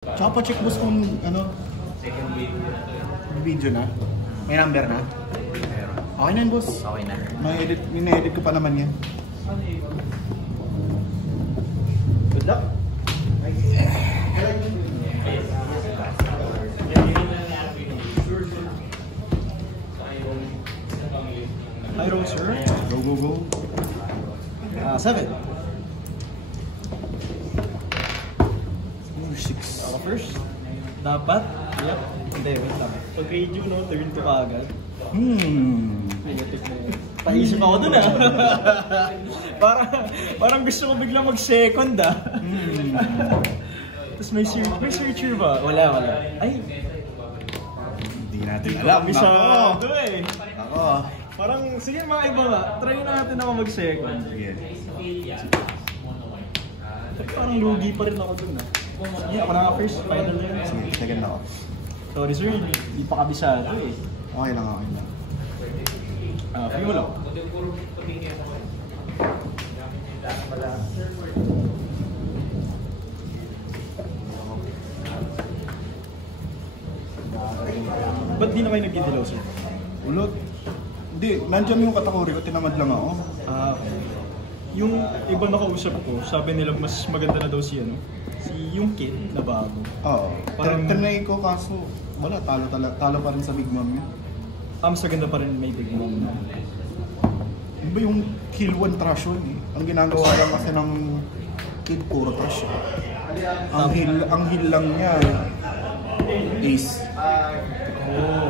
Tsaka pa check boss kung ano, video na. May number na. Okay na yun, boss. Okay na. May-edit ko pa naman yan. Good luck. Hi, roll, sir. Go, go, go. 7. 6. Ako first. Dapat? Yep. Hindi, wait lang. Pag radio, no, turn to agad. Negative na yun. Paisip ako dun ah. parang gusto ko biglang mag-second ah. Tapos may searcher ba? Wala. Ay! Hindi natin alam. Bisado eh. Ako. Parang, sige mga iba nga, try natin ako mag-second. Sige. Parang lugi pa rin ako dun ah. Sige, ako na nga first, final na yun. Sige, second na ako. Sorry sir, hindi pa kabisado eh. Okay lang, okay lang. Free mo lang. Ba't di na kayo nag-dilaw sir? Ulot. Hindi, nandyan yung kategory ko, tinamad lang ako. Okay. Yung iba nakausap ko, sabi nila mas maganda na daw si yung kit na bago. Oo. Parang- Trinay ko kaso, wala, talo pa rin sa Big Mom yun. Mas maganda pa rin may big mom na. Ano ba yung kill one trash yun eh? Ang ginagawa lang kasi ng kid, puro trash eh. Ang heal lang niya, ace. Oh.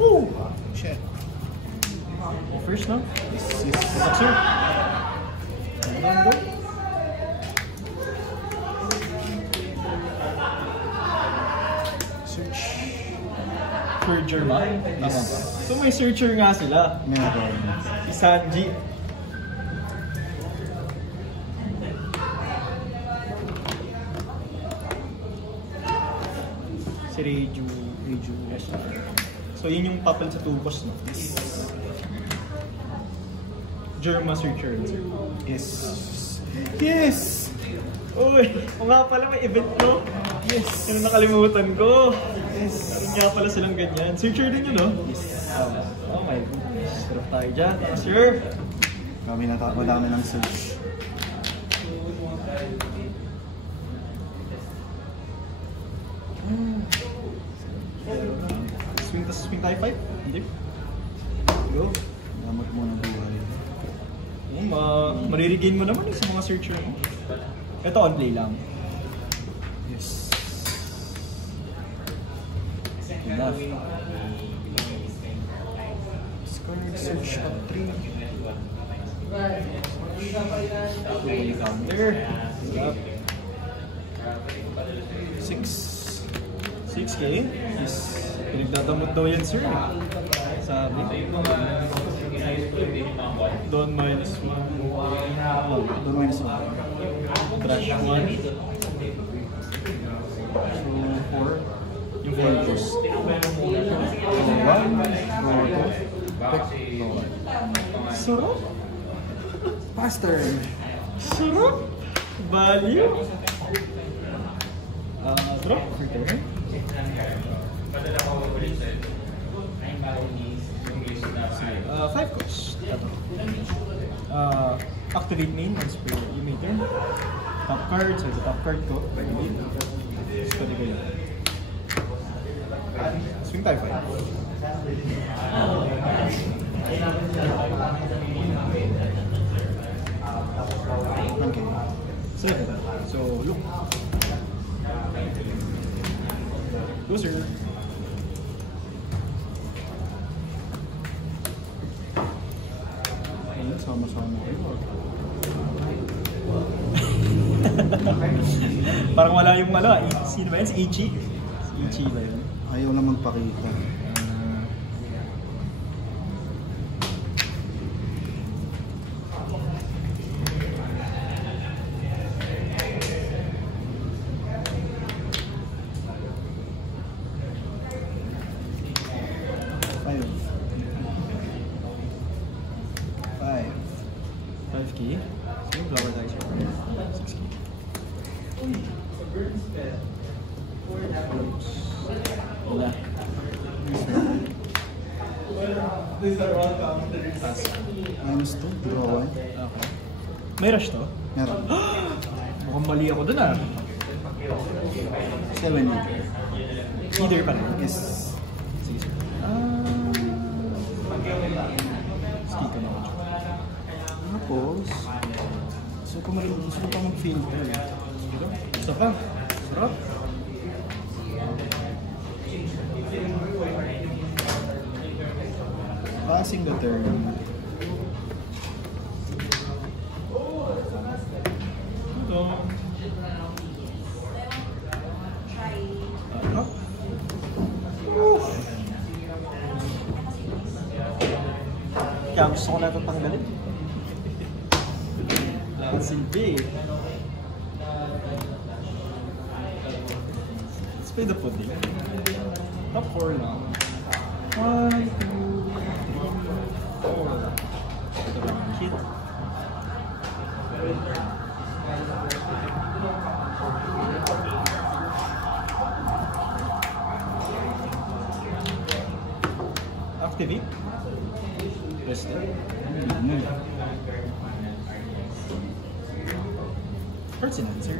Woo! Shit. First na? Yes. What's sir? Search. Searcher ba? Tama ba? So may searcher nga sila. Meron. Si Sanji. Si Reiju. Yes. So yun yung papel sa tubos, no? Germa searcher. Yes. Yes! Uy, o nga pala may event, no? Yes! Yung nakalimutan ko. Yes! Meron nga pala silang ganyan. Searcher din yun, no? Yes. Oh my goodness. Sarap tayo dyan. Sir! Madami ng search. Swing tayo 5? Hindi. Go. Damat mo ng buhay. Mariregain mo naman sa mga searcher mo. Ito on play lang. Yes. Enough. Discard, search up 3. Double counter. Yup. 6. 6K. Yes. Pinagdadamot daw yan, sir. Sabi. Don't minus 1. Don't minus 1. Trash 1. So, 4. Yung 4 cost. So, 1. Sarap. Faster. Sarap. Value. Drop. Return. 5 cost. Activate main once per you may turn. Top card, so the top card ko. Pwede kayo. Swing tayo 5. Okay. 7. So, look. Loser. Ayun, sama-sama kayo. Parang wala yung sino ba yun? Si Ichi? Si Ichi ba yun? Ayaw na magpakita. 5. 5. 5K. Sige, blower tayo siya. 6K. Wala. Pass. Minus 2, draw 1. Okay. May rush to? Meron. Mukhang mali ako dun ah. 7 leader. Either pa rin. Yes. Sige, sige. Ski ka na ako. Tapos, gusto ko pa mag-filter. Gusto pa? Sarap. Passing the turn. Ito. Sarap. Kaya gusto ko na ito tanggalin. Wala kang silbi eh. Let's play the pudding. Top 4 now. 1, 2, 3, 4. Ito ba yung hit? Activate. Rest it. First in answer.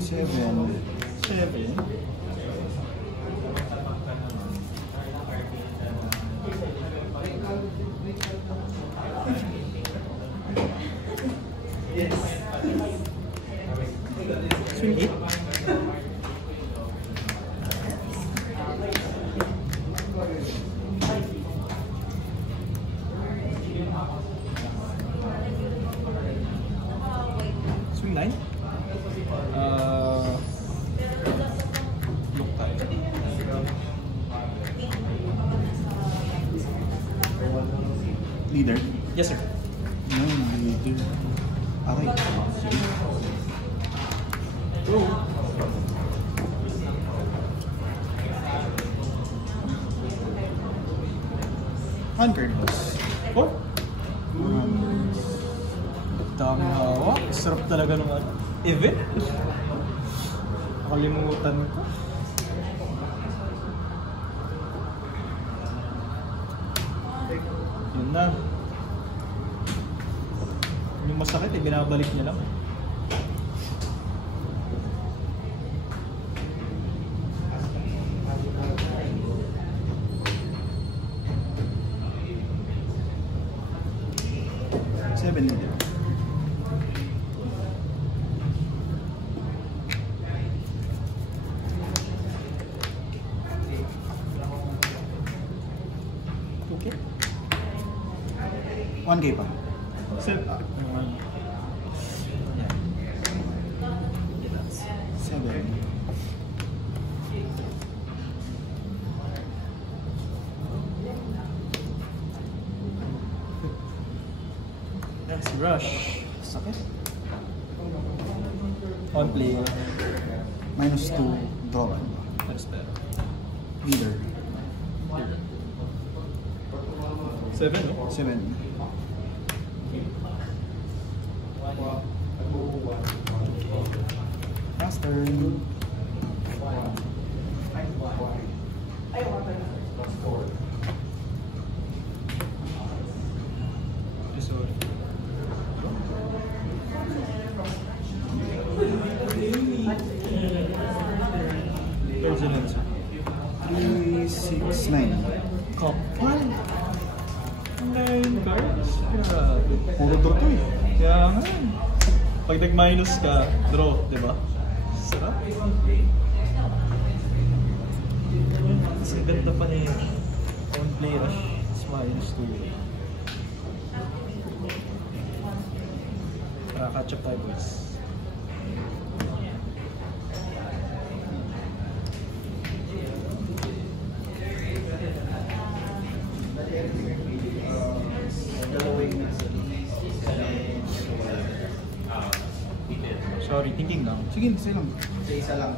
7. 7. Swing 8. Swing 9. Look tayo. Leader. Yes, sir. No, leader. Okay. Sige. Go. Handcard boss. Oh! Dami hawak. Sarap talaga ng event. Nakalimutan ko. Yun na. Yung masakit eh, binabalik niya lang. Seven leader. Okay. 1K pa. Set. Yan. 7. Next rush. Sakit. On play. Minus 2, draw 1. That's better. Leader. 7, no? 7. Last turn. Sorry. Where's the lens? 3, 6, 9. Kapal. 9 cards? Grabe. Puro draw to eh. Kaya nga. Pag nag-minus ka, draw, di ba? Sarap. Mas ganda pa na yun. On play rush. It's minus 2. Catch up tayo, boys. Sorry, thinking lang. Sige, isa lang. Isa lang.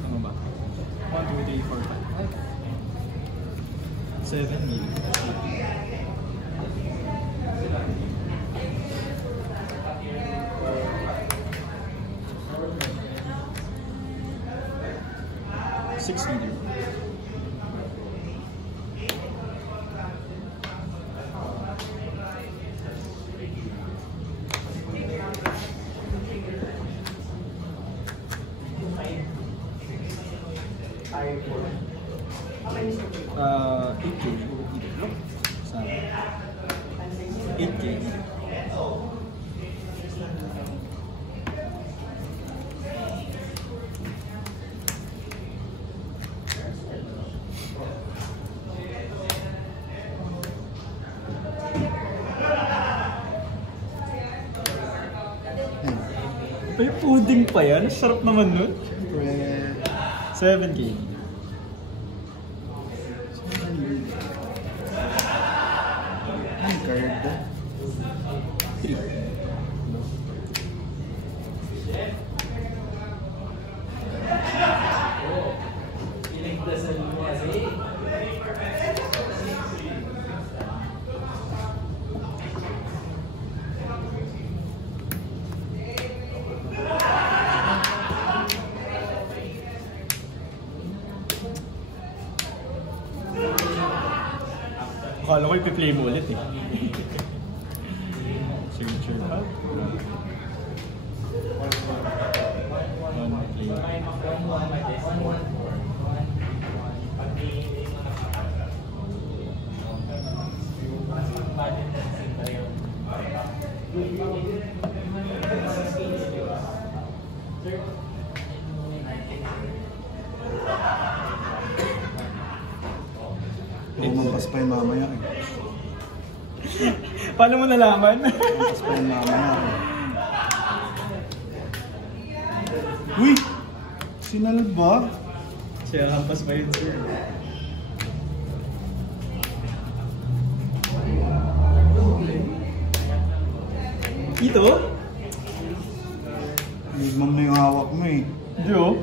Ano ba? 1, 2, 3, 4, 5. 7 million. Six million. Uh, 8K. Sana. 8K. May pudding pa yan? Sarap naman nun. 7K. Ang card. 3. Akala ko ipi-play mo ulit eh. Signature pa. Lumampas pa yung mamaya eh. Paano mo nalaman? Lumampas pa yung mamaya eh. Uy! Sinalba? Siya hampas pa yun, sir. Ito? Limang na yung hawak mo eh. Hindi oh.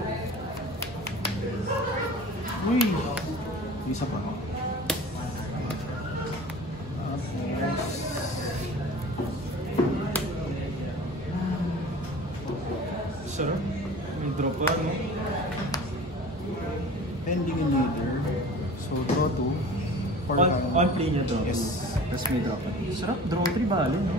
Uy! Isa pa. Sarap. May drop pa, no? Pending in leader. So, draw 2. On play niya draw. Yes. Tapos may drop pa. Sarap. Draw 3 bali, no?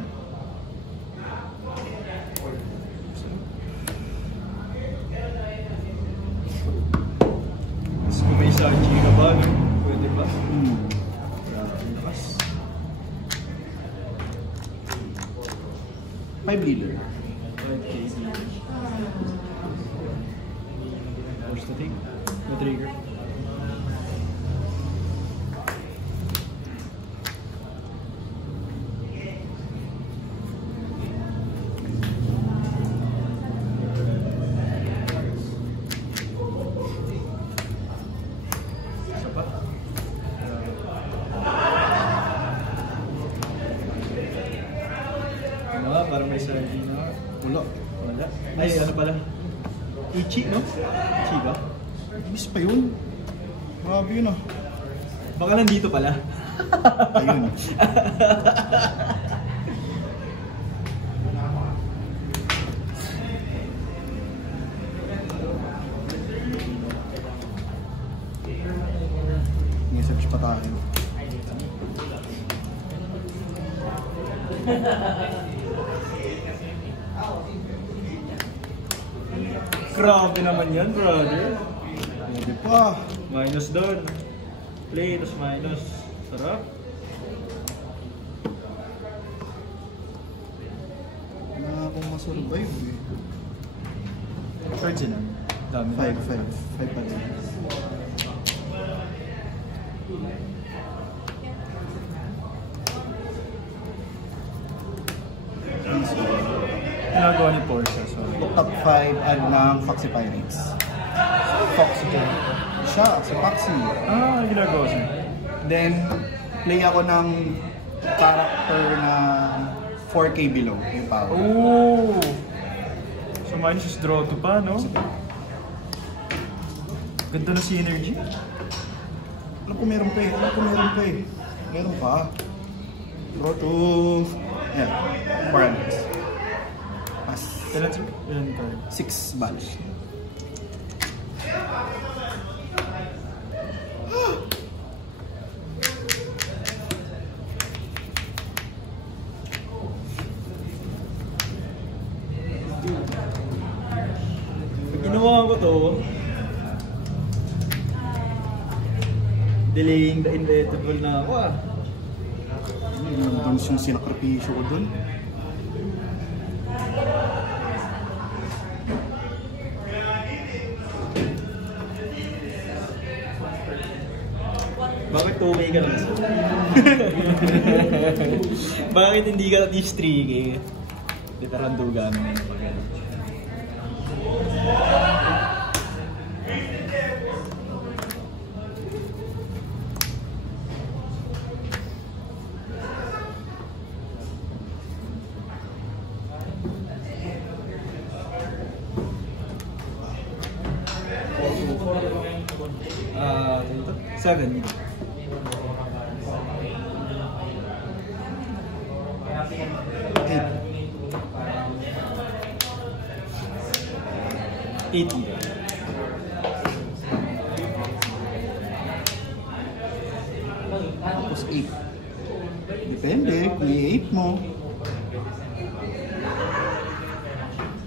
Tapos kung may isang chika ba, no? Pwede ba? Grabe, lakas. 5 leader. Okay. Force to take. No trigger. Isa pa. Ano nga, parang may sarili na. Wala. Wala. Ay, ano pala? Ichi, no? Ichi ba? Miss pa yun. Grabe yun ah. Baka nandito pala. Ayun. May search pa tayo. Grabe naman yan, brother. Hindi pa. Minus doon. Play, tapos minus. Sarap. Na akong masurvive eh. Cards yun ah. Dami. 5 pa rin. Ginagawa ni Porsche. So, Top 5 add ng Foxy Pirates. Fox again. Siya, si Foxy. Ah, ginagawa siya. Then, play ako ng character na 4K below yung power. Oh! So minus is draw to pa, no? Ganda na synergy. Alam ko meron pa eh. Meron pa. Draw to... Ayan. 4 hands. Pass. Ilan card? 6 bunch. Pag ginawa ko to, delaying the inevitable na ako ah. Doon yung sinakripisyo ko doon. Bakit 2K ka lang? Bakit hindi ka at least 3K? Literandugan mo yun. Ito? 7. Eight. Tapos 8. Depende, may 8 mo.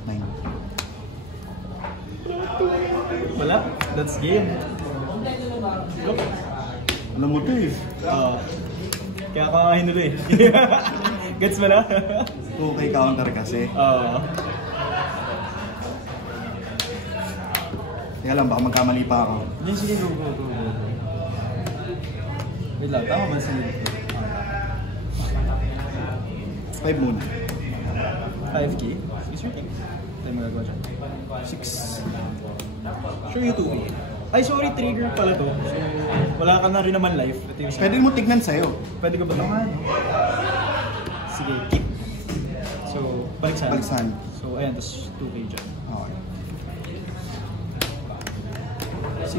9. Wala. That's game. Alam mo to eh. Kaya kakain nila eh. Gets mo na? 2K counter kasi. Kaya lang, baka magkamali pa ako. Hindi, sige, go. Wait lang, tama ba sa 5 muna. 5K? Is your king? Tayo magagawa dyan. 6. Sure you 2K. Ay, sorry, trigger pala to. So, wala ka na rin naman life. Ito yung Pwede mo tignan sa'yo. Pwede ka ba naman? Sige, keep. So, baliksan. Baliksan. So, ayan, tapos 2K dyan. Okay. 6.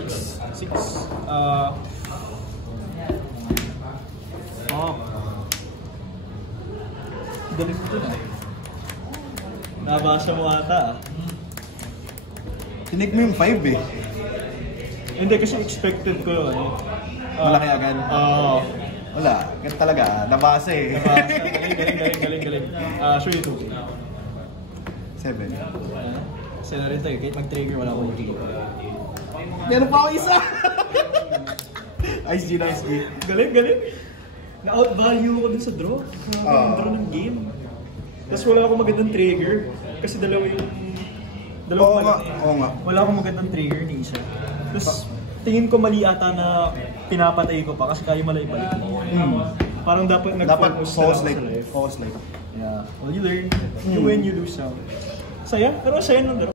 Galing ko na. Nabasa mo ata ah. Tinig mo yung 5 eh. Hindi kasi expected ko ano. Malaki agad. Oo. Wala. Ganun talaga. Nabasa eh. Galing. Show you 2K. 7. Kasi na rin tayo, kahit mag-trigger wala akong king. Meron pa ako isa! Ice G. Galing. Na-outvalue ko dun sa draw. Yung draw ng game. Tapos wala akong magandang trigger. Kasi dalawa Oo pala. nga. Wala akong magandang trigger ni isa. Tapos tingin ko mali ata na pinapatay ko pa kasi kaya malay-balik mo. Parang dapat nag-focus na lang sa life. Focus life. Yeah. Well, you learn. You win, you lose some. Saya. Pero saya nung draw.